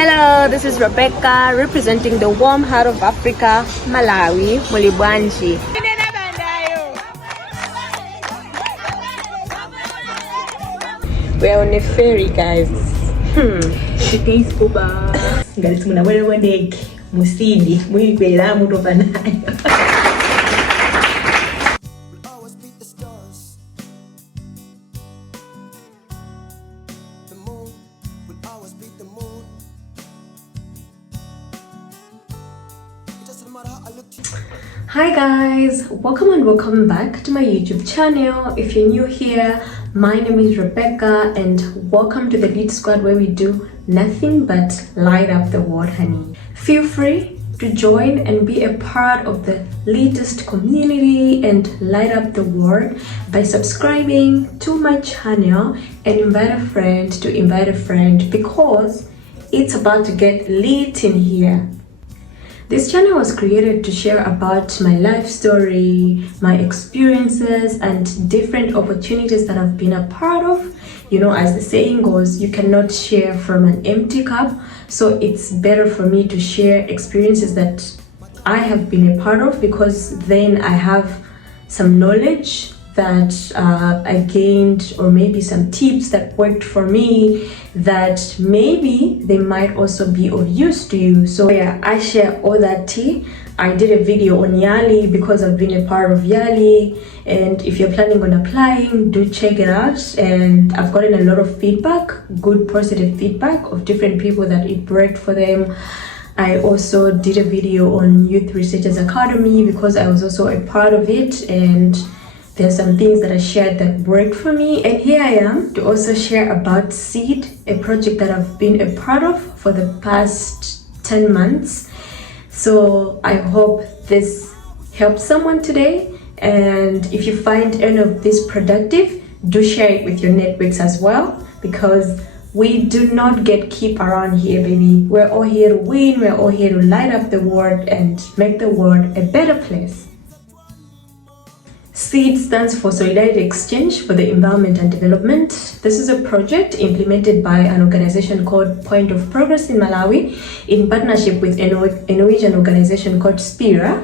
Hello, this is Rebecca representing the warm heart of Africa, Malawi, Mulibwanji. We're on a ferry, guys. Today's Cuba. Guys, muna wale wandeki musidi muikwela mutopa nayo. Hi guys, welcome back to my YouTube channel. If you're new here, my name is Rebecca and welcome to the Lit Squad, where we do nothing but light up the world, honey. Feel free to join and be a part of the latest community and light up the world by subscribing to my channel and invite a friend because it's about to get lit in here. This channel was created to share about my life story, my experiences, and different opportunities that I've been a part of. You know, as the saying goes, you cannot share from an empty cup. So it's better for me to share experiences that I have been a part of, because then I have some knowledge that I gained, or maybe some tips that worked for me that maybe they might also be of use to you. So yeah, I share all that tea. I did a video on Yali because I've been a part of Yali, and if you're planning on applying, do check it out. And I've gotten a lot of feedback, good positive feedback of different people that it worked for them. I also did a video on Youth Researchers Academy because I was also a part of it, and there's some things that I shared that worked for me. And here I am to also share about Seed, a project that I've been a part of for the past 10 months. So I hope this helps someone today. And if you find any of this productive, do share it with your networks as well, because we do not keep around here, baby. We're all here to win. We're all here to light up the world and make the world a better place. SEED stands for Solidarity Exchange for the Environment and Development. This is a project implemented by an organization called Point of Progress in Malawi in partnership with a Norwegian organization called Spira.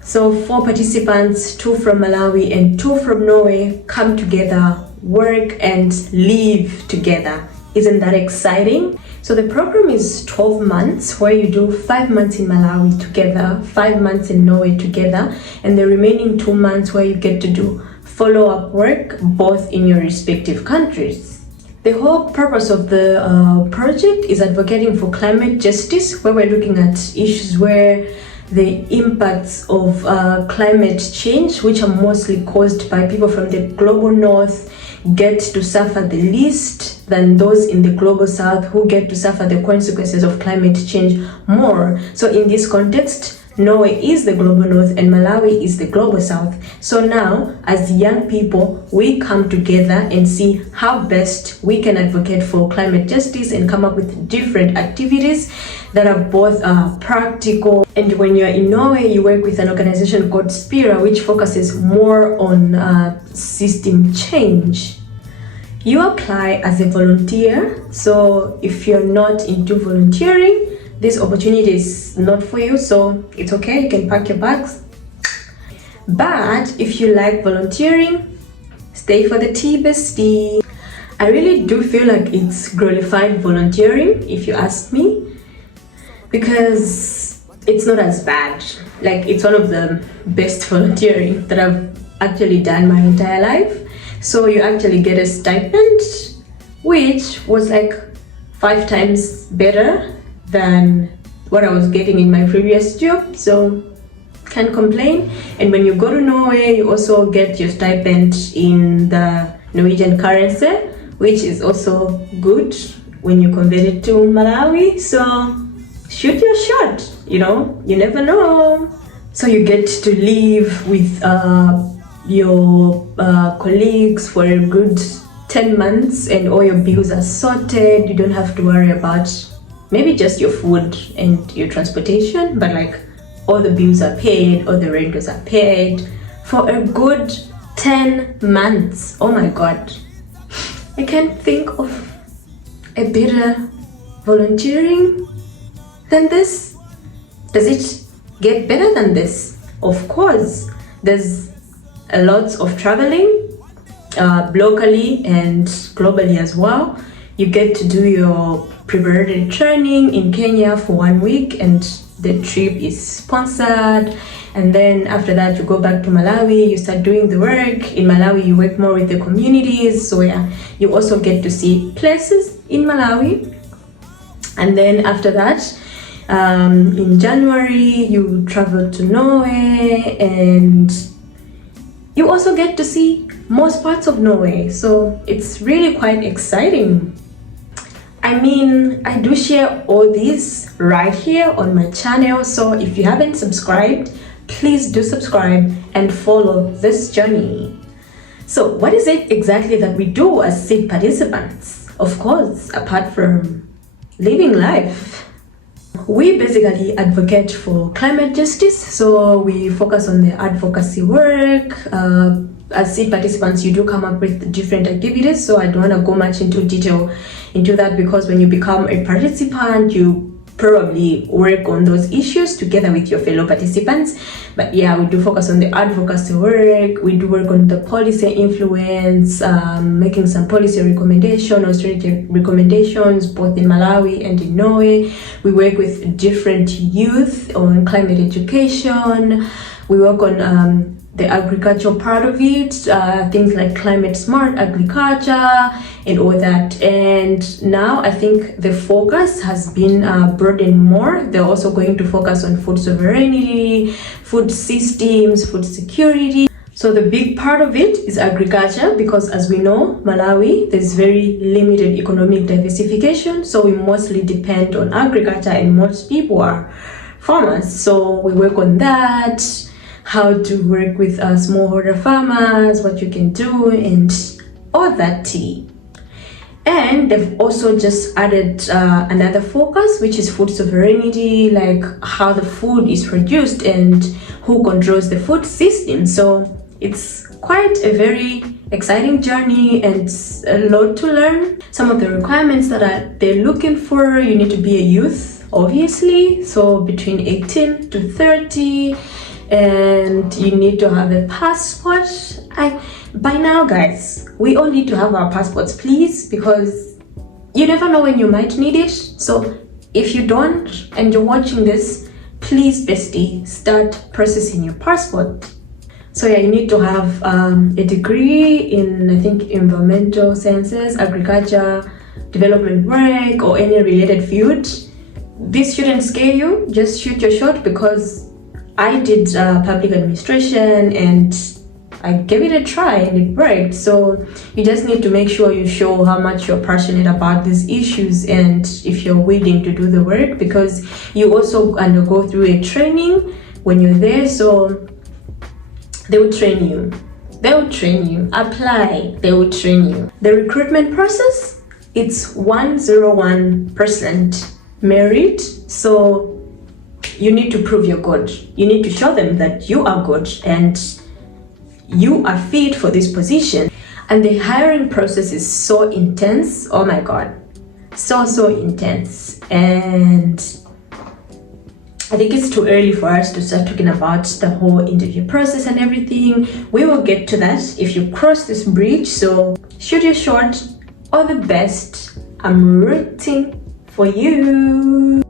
So 4 participants, 2 from Malawi and 2 from Norway, come together, work and live together. Isn't that exciting? So the program is 12 months, where you do 5 months in Malawi together, 5 months in Norway together, and the remaining 2 months where you get to do follow-up work both in your respective countries. The whole purpose of the project is advocating for climate justice, where we're looking at issues where the impacts of climate change, which are mostly caused by people from the global north, get to suffer the least than those in the global south, who get to suffer the consequences of climate change more. So in this context, Norway is the global north and Malawi is the global south. So now, as young people, we come together and see how best we can advocate for climate justice and come up with different activities that are both practical. And when you're in Norway, you work with an organization called Spira, which focuses more on system change. You apply as a volunteer. So if you're not into volunteering, this opportunity is not for you, so it's okay, you can pack your bags. But if you like volunteering, stay for the tea, bestie. I really do feel like it's glorified volunteering, if you ask me, because it's not as bad. Like, it's one of the best volunteering that I've actually done my entire life. So you actually get a stipend, which was like 5 times better than what I was getting in my previous job, so can't complain. And when you go to Norway, you also get your stipend in the Norwegian currency, which is also good when you convert it to Malawi. So shoot your shot, you know, you never know. So you get to live with your colleagues for a good 10 months and all your bills are sorted. You don't have to worry about maybe just your food and your transportation, but like all the bills are paid, all the rentals are paid for a good 10 months. Oh my God. I can't think of a better volunteering than this? Does it get better than this? Of course, there's a lot of traveling, locally and globally as well. You get to do your preparatory training in Kenya for 1 week, and the trip is sponsored. And then after that, you go back to Malawi, you start doing the work. In Malawi, you work more with the communities. So yeah, you also get to see places in Malawi. And then after that, in January, you travel to Norway, and you also get to see most parts of Norway. So it's really quite exciting. I mean, I do share all this right here on my channel. So if you haven't subscribed, please do subscribe and follow this journey. So what is it exactly that we do as seed participants? Of course, apart from living life, we basically advocate for climate justice. So we focus on the advocacy work. As seed participants, you do come up with different activities. So I don't want to go much into detail into that, because when you become a participant, you probably work on those issues together with your fellow participants. But yeah, we do focus on the advocacy work. We do work on the policy influence, making some policy recommendation or strategy recommendations both in Malawi and in Norway. We work with different youth on climate education. We work on the agricultural part of it, things like climate smart agriculture and all that. And now I think the focus has been broadened more. They're also going to focus on food sovereignty, food systems, food security. So the big part of it is agriculture, because as we know, Malawi, there's very limited economic diversification. So we mostly depend on agriculture, and most people are farmers. So we work on that, how to work with smallholder farmers, what you can do, and all that tea. And they've also just added another focus, which is food sovereignty, like how the food is produced and who controls the food system. So it's quite a very exciting journey, and it's a lot to learn. Some of the requirements that they're looking for: you need to be a youth, obviously, so between 18 to 30, and you need to have a passport. By now, guys, we all need to have our passports, please, because you never know when you might need it. So if you don't and you're watching this, please, bestie, start processing your passport. So yeah, you need to have a degree in, I think, environmental sciences, agriculture, development work, or any related field. This shouldn't scare you. Just shoot your shot, because I did public administration and I gave it a try and it worked. So you just need to make sure you show how much you're passionate about these issues, and if you're willing to do the work, because you also undergo through a training when you're there. So they will train you. They will train you. Apply. They will train you. The recruitment process, it's 101% merit. So you need to prove you're good. You need to show them that you are good and you are fit for this position. And the hiring process is so intense. Oh my God. So intense. And I think it's too early for us to start talking about the whole interview process and everything. We will get to that if you cross this bridge. So shoot your shot. All the best. I'm rooting for you.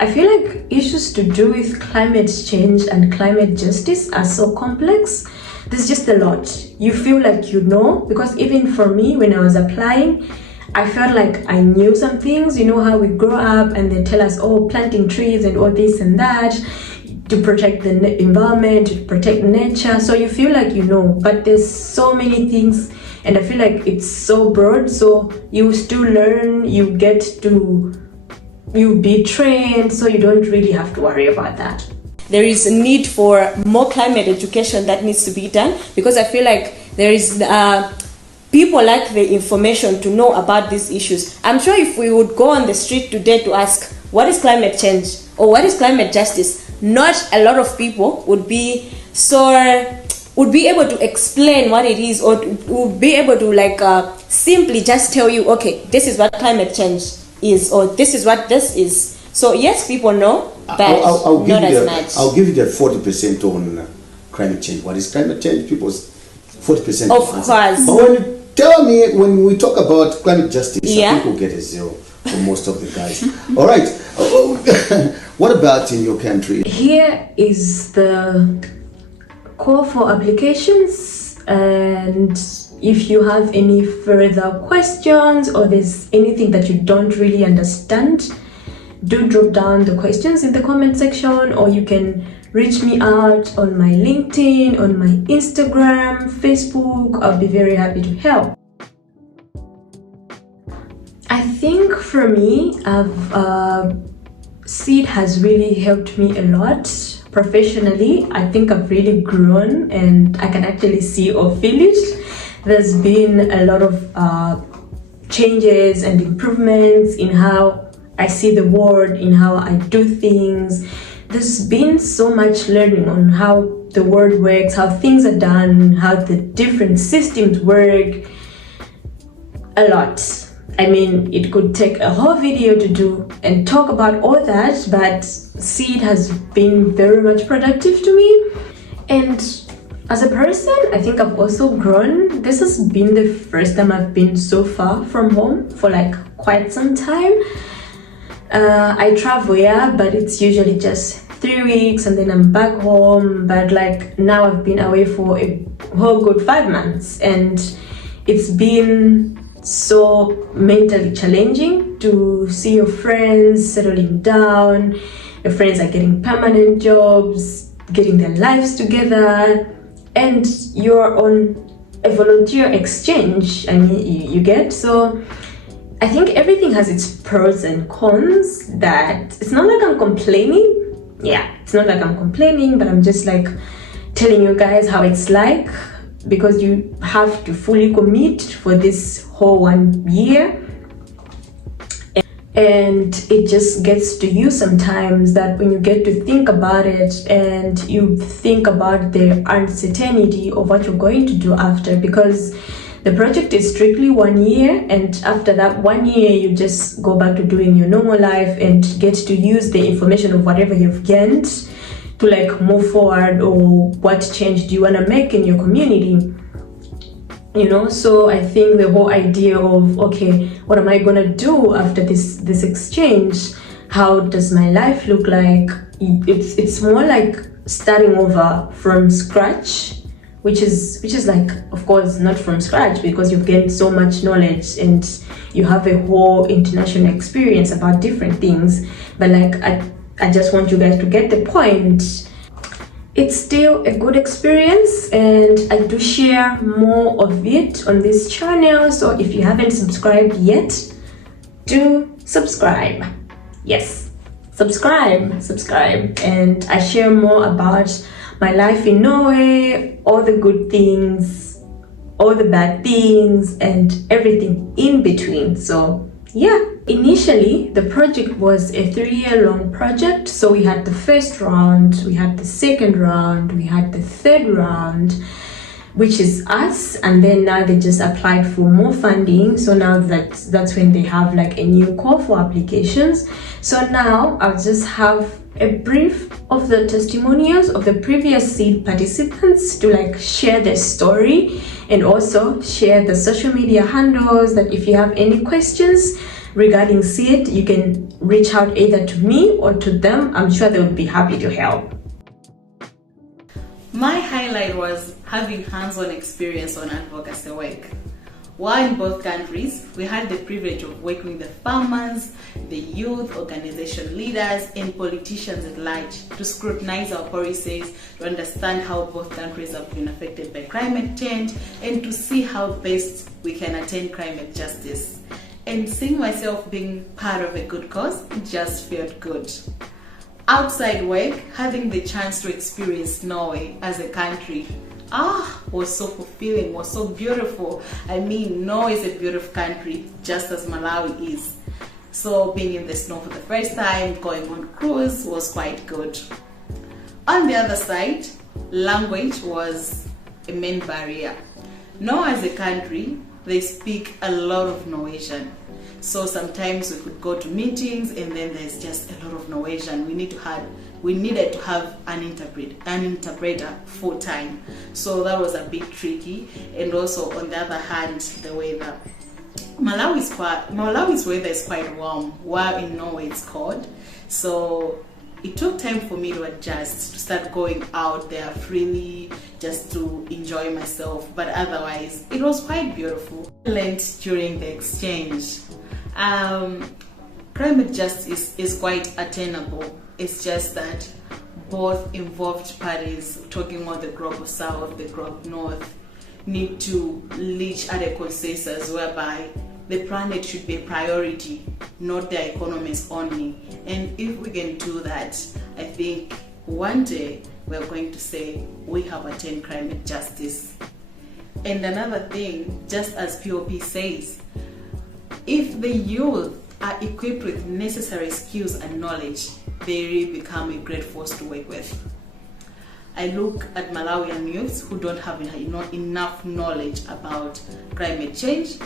I feel like issues to do with climate change and climate justice are so complex. There's just a lot. You feel like you know, because even for me, when I was applying, I felt like I knew some things. You know how we grow up and they tell us, oh, planting trees and all this and that to protect the environment, to protect nature. So you feel like you know, but there's so many things, and I feel like it's so broad. So you still learn, you be trained, so you don't really have to worry about that. There is a need for more climate education that needs to be done, because I feel like there is people lack the information to know about these issues. I'm sure if we would go on the street today to ask, what is climate change or what is climate justice, not a lot of people would be so would be able to explain what it is, or would be able to like simply just tell you, okay, this is what climate change is, or this is what this is. So yes, people know, but I'll not as much. I'll give you the 40% on climate change. What is climate change? People's 40%. Of course. But when you tell me, when we talk about climate justice, Yeah. I think we'll get a zero for most of the guys. All right. What about in your country? Here is the call for applications, and if you have any further questions or there's anything that you don't really understand, do drop down the questions in the comment section, or you can reach me out on my LinkedIn, on my Instagram, Facebook. I'll be very happy to help. I think for me, Seed has really helped me a lot professionally. I think I've really grown, and I can actually see or feel it. There's been a lot of changes and improvements in how I see the world, in how I do things. There's been so much learning on how the world works, how things are done, how the different systems work. A lot. I mean, it could take a whole video to do and talk about all that, but Seed has been very much productive to me. And as a person, I think I've also grown. This has been the first time I've been so far from home for like quite some time. I travel, yeah, but it's usually just 3 weeks and then I'm back home. But like now I've been away for a whole good 5 months, and it's been so mentally challenging to see your friends settling down. Your friends are getting permanent jobs, getting their lives together, and you're on a volunteer exchange. I mean, you get, so I think everything has its pros and cons. That it's not like I'm complaining. Yeah, it's not like I'm complaining, but I'm just like telling you guys how it's like, because you have to fully commit for this whole 1 year. And it just gets to you sometimes that when you get to think about it and you think about the uncertainty of what you're going to do after, because the project is strictly 1 year, and after that 1 year you just go back to doing your normal life and get to use the information of whatever you've gained to like move forward, or what change do you want to make in your community, you know. So I think the whole idea of, okay, what am I gonna do after this exchange? How does my life look like? It's more like starting over from scratch, which is like, of course, not from scratch, because you've gained so much knowledge and you have a whole international experience about different things. But like I just want you guys to get the point. It's still a good experience, and I do share more of it on this channel. So if you haven't subscribed yet, do subscribe. Yes, subscribe. And I share more about my life in Norway, all the good things, all the bad things, and everything in between. So yeah, initially the project was a 3-year-long project. So we had the first round, we had the second round, we had the third round, which is us, and then now they just applied for more funding. So now that's when they have like a new call for applications. So now I'll just have a brief of the testimonials of the previous Seed participants to like share their story, and also share the social media handles, that if you have any questions regarding Seed, you can reach out either to me or to them. I'm sure they would be happy to help. My highlight was having hands-on experience on advocacy work. While in both countries, we had the privilege of working with the farmers, the youth, organization leaders, and politicians at large to scrutinize our policies, to understand how both countries have been affected by climate change, and to see how best we can attain climate justice. And seeing myself being part of a good cause just felt good. Outside work, having the chance to experience Norway as a country was so fulfilling, was so beautiful. I mean, Norway is a beautiful country, just as Malawi is. So being in the snow for the first time, going on cruise was quite good. On the other side, language was a main barrier. Norway as a country, they speak a lot of Norwegian. So sometimes we could go to meetings and then there's just a lot of Norwegian. We needed to have an interpreter full time. So that was a bit tricky. And also on the other hand, the weather. Malawi's weather is quite warm, while in Norway it's cold. So it took time for me to adjust, to start going out there freely, just to enjoy myself. But otherwise, it was quite beautiful. I learned during the exchange. Climate justice is quite attainable. It's just that both involved parties, talking about the global south, the global north, need to reach at a consensus whereby the planet should be a priority, not their economies only. And if we can do that, I think one day we're going to say we have attained climate justice. And another thing, just as POP says, if the youth are equipped with necessary skills and knowledge, they really become a great force to work with. I look at Malawian youths who don't have enough knowledge about climate change,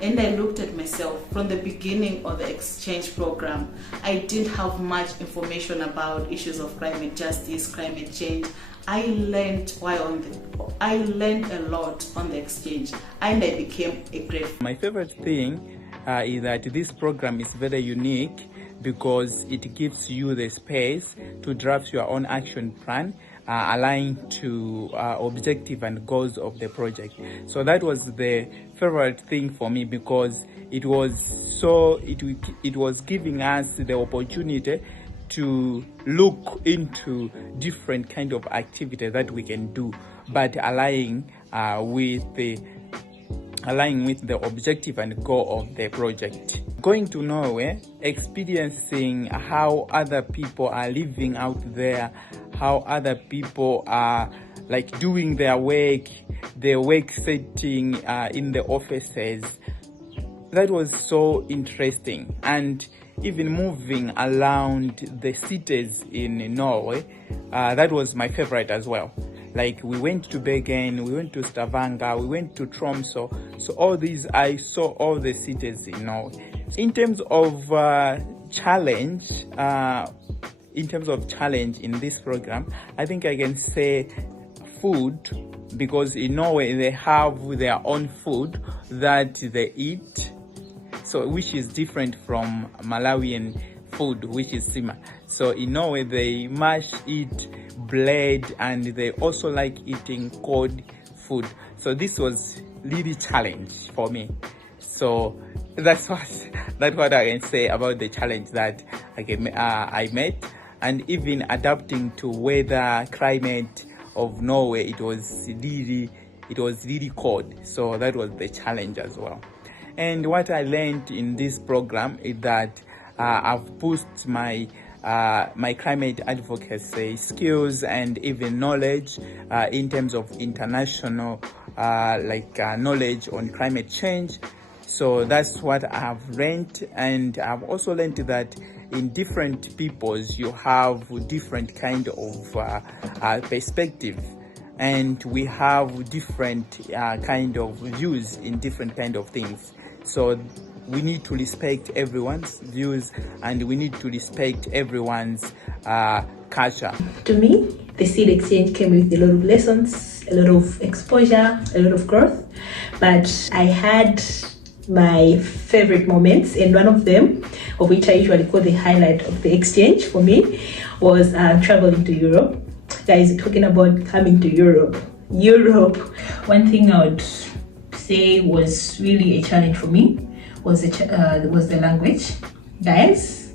and I looked at myself from the beginning of the exchange program. I didn't have much information about issues of climate justice, climate change. I learned a lot on the exchange, and I became a great. My favorite thing is that this program is very unique because it gives you the space to draft your own action plan aligned to objective and goals of the project. So that was the favorite thing for me, because it was giving us the opportunity to look into different kind of activity that we can do, but aligning with the objective and goal of the project. Going to Norway, experiencing how other people are living out there, how other people are like doing their work, their work setting in the offices. That was so interesting. And even moving around the cities in Norway, that was my favorite as well. Like we went to Bergen, we went to Stavanger, we went to Tromsø. So all these, I saw all the cities in Norway. In terms of challenge in this program, I think I can say food, because in Norway they have their own food that they eat, so which is different from Malawian food, which is sima. So in Norway they must eat bread, and they also like eating cold food. So this was really challenge for me. So that's what I can say about the challenge that I met. And even adapting to weather, climate of Norway, it was really cold. So that was the challenge as well. And what I learned in this program is that I've boosted my climate advocacy skills and even knowledge in terms of international knowledge on climate change. So that's what I've learned. And I've also learned that in different peoples you have different kind of perspective, and we have different kind of views in different kind of things. So we need to respect everyone's views, and we need to respect everyone's culture. To me, the seed exchange came with a lot of lessons, a lot of exposure, a lot of growth, but I had my favorite moments, and one of them, of which I usually call the highlight of the exchange for me, was traveling to Europe. Guys, talking about coming to Europe. One thing I would say was really a challenge for me was the language, guys.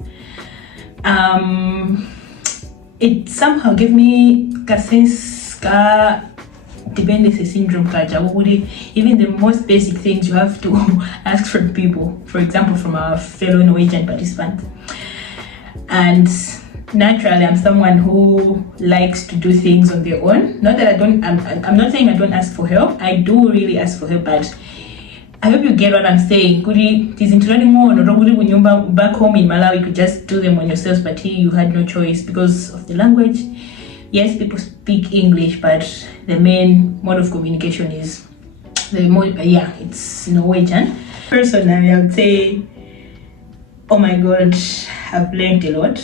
It somehow gave me a sense dependency syndrome culture. Even the most basic things you have to ask from people, for example from a fellow Norwegian participant. And naturally I'm someone who likes to do things on their own. Not that I'm not saying I don't ask for help. I do really ask for help, but I hope you get what I'm saying. Back home in Malawi, you could just do them on yourselves, but here you had no choice because of the language. yes, people speak English, but the main mode of communication is it's Norwegian. Personally, I would say, oh my god, I've learned a lot.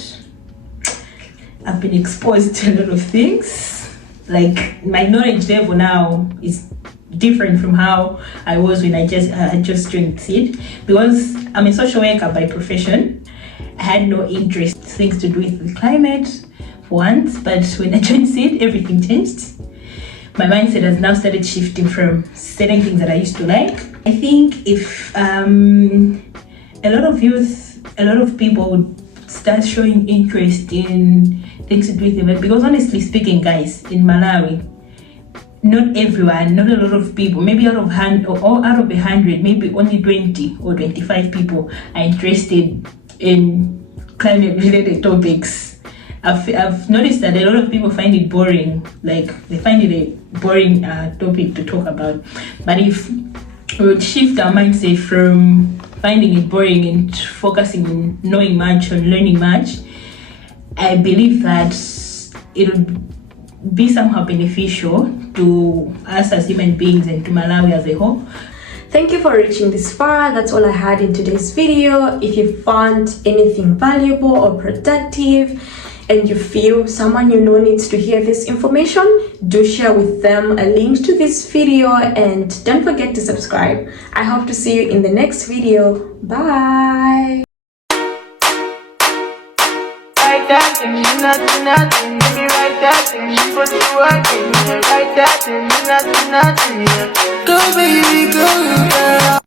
I've been exposed to a lot of things. Like, my knowledge level now is different from how I was when I just joined SEED, because I'm a social worker by profession. I had no interest in things to do with the climate for once, but when I joined SEED, everything changed. My mindset has now started shifting from certain things that I used to like. I think if a lot of youth, a lot of people would start showing interest in things to do with it, because honestly speaking, guys, in Malawi, not everyone, not a lot of people, maybe out of 100, maybe only 20 or 25 people are interested in climate-related topics. I've noticed that a lot of people find it boring, like they find it a boring topic to talk about. But if we would shift our mindset from finding it boring and focusing on knowing much, on learning much, I believe that it would be somehow beneficial to us as human beings and to Malawi as a whole. Thank you for reaching this far. That's all I had in today's video. If you found anything valuable or productive, and you feel someone you know needs to hear this information, do share with them a link to this video, and don't forget to subscribe. I hope to see you in the next video. Bye. Go baby, go girl.